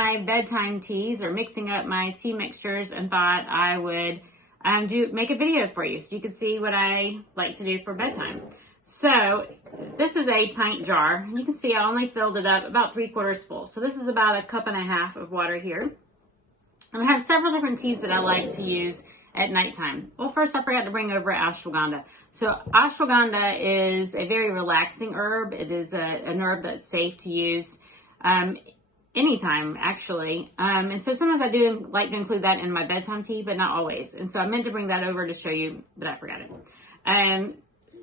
my bedtime teas or mixing up my tea mixtures and thought I would make a video for you so you can see what I like to do for bedtime. So this is a pint jar. You can see I only filled it up about 3/4 full. So this is about 1.5 cups of water here. And I have several different teas that I like to use at nighttime. Well, first I forgot to bring over ashwagandha. So ashwagandha is a very relaxing herb. It is an herb that's safe to use anytime, actually. And so sometimes I do like to include that in my bedtime tea, but not always. And so I meant to bring that over to show you, but I forgot it.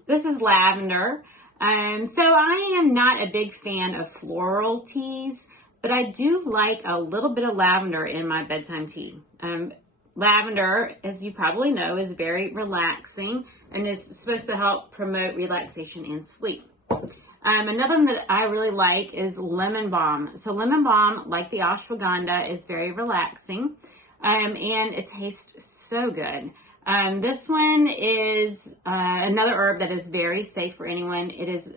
This is lavender. So I am not a big fan of floral teas, but I do like a little bit of lavender in my bedtime tea. Lavender, as you probably know, is very relaxing and is supposed to help promote relaxation and sleep. Another one that I really like is lemon balm. So lemon balm, like the ashwagandha, is very relaxing and it tastes so good. This one is another herb that is very safe for anyone. It is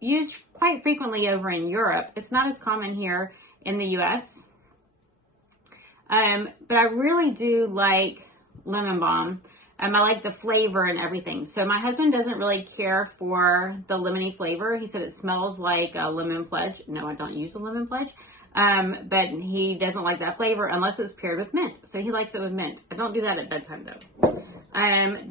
used quite frequently over in Europe. It's not as common here in the US. But I really do like lemon balm. I like the flavor and everything. So my husband doesn't really care for the lemony flavor. He said it smells like a lemon pledge. No, I don't use a lemon pledge. But he doesn't like that flavor unless it's paired with mint. So he likes it with mint. I don't do that at bedtime though.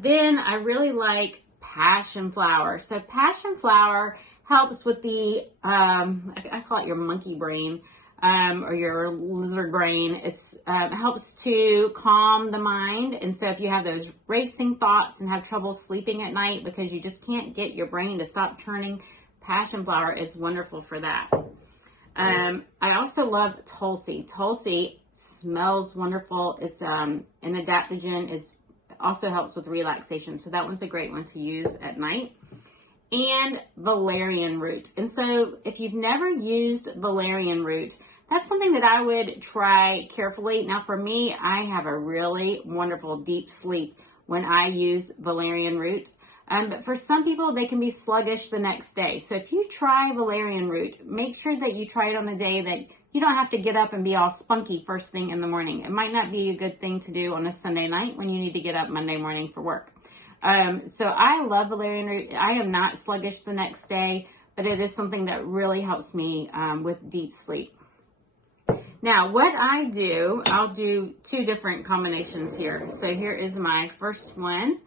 Then I really like Passionflower. So Passionflower helps with the, I call it your monkey brain. Or your lizard brain. It helps to calm the mind. And so if you have those racing thoughts and have trouble sleeping at night because you just can't get your brain to stop churning, Passionflower is wonderful for that. I also love Tulsi. Tulsi smells wonderful. It's an adaptogen. It also helps with relaxation. So that one's a great one to use at night. And Valerian Root. And so if you've never used Valerian Root, that's something that I would try carefully. Now for me, I have a really wonderful deep sleep when I use Valerian Root. But for some people, they can be sluggish the next day. So if you try Valerian Root, make sure that you try it on a day that you don't have to get up and be all spunky first thing in the morning. It might not be a good thing to do on a Sunday night when you need to get up Monday morning for work. So I love Valerian Root. I am not sluggish the next day, but it is something that really helps me with deep sleep. Now, what I do, I'll do 2 different combinations here. So here is my first one.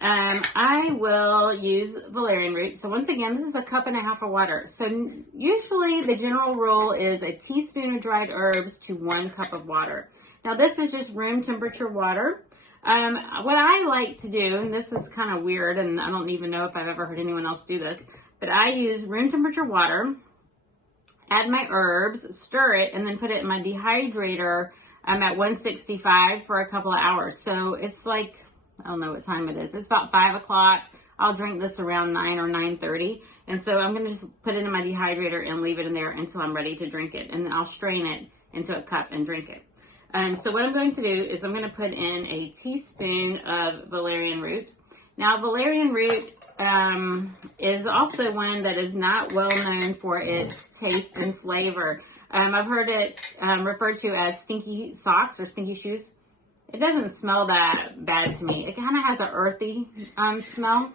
I will use Valerian Root. So once again, this is 1.5 cups of water. So usually the general rule is a teaspoon of dried herbs to 1 cup of water. Now this is just room temperature water. What I like to do, and this is kind of weird, and I don't even know if I've ever heard anyone else do this, but I use room temperature water, add my herbs, stir it, and then put it in my dehydrator at 165 for a couple of hours. So it's like, I don't know what time it is. It's about 5 o'clock. I'll drink this around 9 or 9:30. And so I'm going to just put it in my dehydrator and leave it in there until I'm ready to drink it. And then I'll strain it into a cup and drink it. So what I'm going to do is I'm going to put in a teaspoon of Valerian Root. Now, Valerian Root is also one that is not well known for its taste and flavor. I've heard it referred to as stinky socks or stinky shoes. It doesn't smell that bad to me. It kind of has an earthy smell.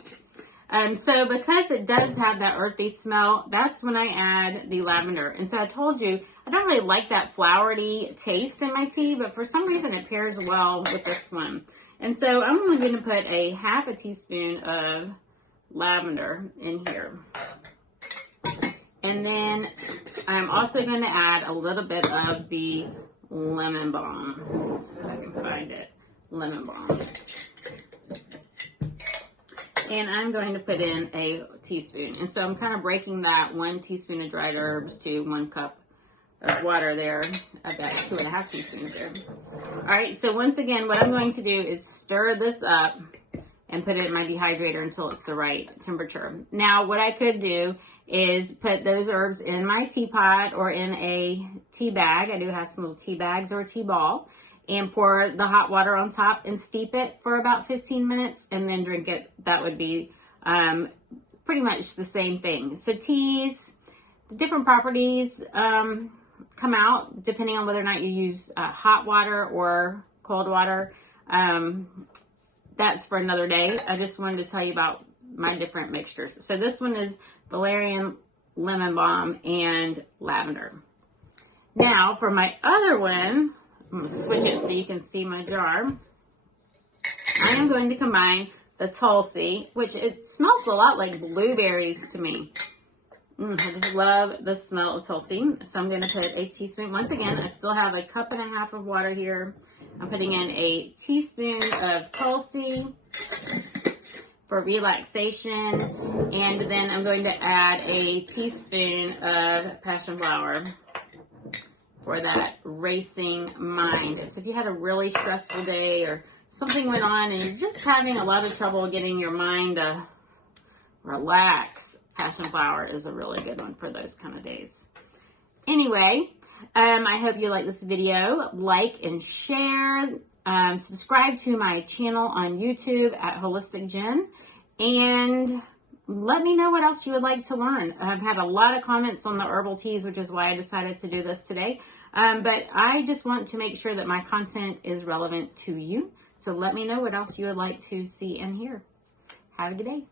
So because it does have that earthy smell, that's when I add the lavender. And so I told you, I don't really like that flowery taste in my tea, but for some reason it pairs well with this one. And so I'm only going to put a 1/2 teaspoon of lavender in here. And then I'm also going to add a little bit of the lemon balm. If I can find it. Lemon balm. And I'm going to put in a teaspoon. And so I'm kind of breaking that 1 teaspoon of dried herbs to 1 cup of water there. I've got 2.5 teaspoons there. All right, so once again, what I'm going to do is stir this up and put it in my dehydrator until it's the right temperature. Now, what I could do is put those herbs in my teapot or in a tea bag. I do have some little tea bags or a tea ball. And pour the hot water on top and steep it for about 15 minutes and then drink it. That would be pretty much the same thing. So teas, different properties. come out depending on whether or not you use hot water or cold water. That's for another day. I just wanted to tell you about my different mixtures. So this one is Valerian Lemon Balm and Lavender. Now for my other one, I'm going to switch it so you can see my jar. I am going to combine the Tulsi, which it smells a lot like blueberries to me. I just love the smell of Tulsi. So I'm going to put a teaspoon. Once again, I still have a cup and a half of water here. I'm putting in a teaspoon of Tulsi for relaxation. And then I'm going to add a teaspoon of Passionflower for that racing mind. So if you had a really stressful day or something went on and you're just having a lot of trouble getting your mind to relax, Passionflower is a really good one for those kind of days. Anyway, I hope you like this video. Like and share. Subscribe to my channel on YouTube at Holistic Jen. And let me know what else you would like to learn. I've had a lot of comments on the herbal teas, which is why I decided to do this today. But I just want to make sure that my content is relevant to you. So let me know what else you would like to see and hear. Have a good day.